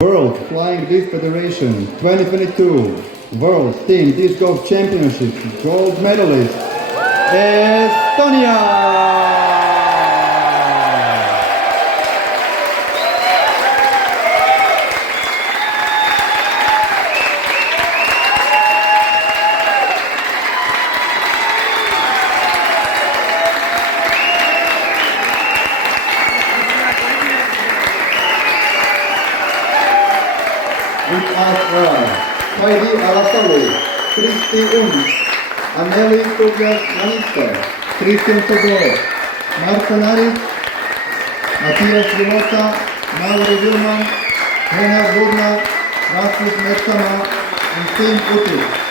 World Flying Disc Federation 2022 World Team Disc Golf Championship gold medalist Estonia. With us are Heidi Alasalu, Kristi Amelie Tobias Manister, Christian Todor, Marta Narik, Matthias Vilota, Mauri Wilman, Henna Gurna, Rasmus Metsama, and Tim Uti.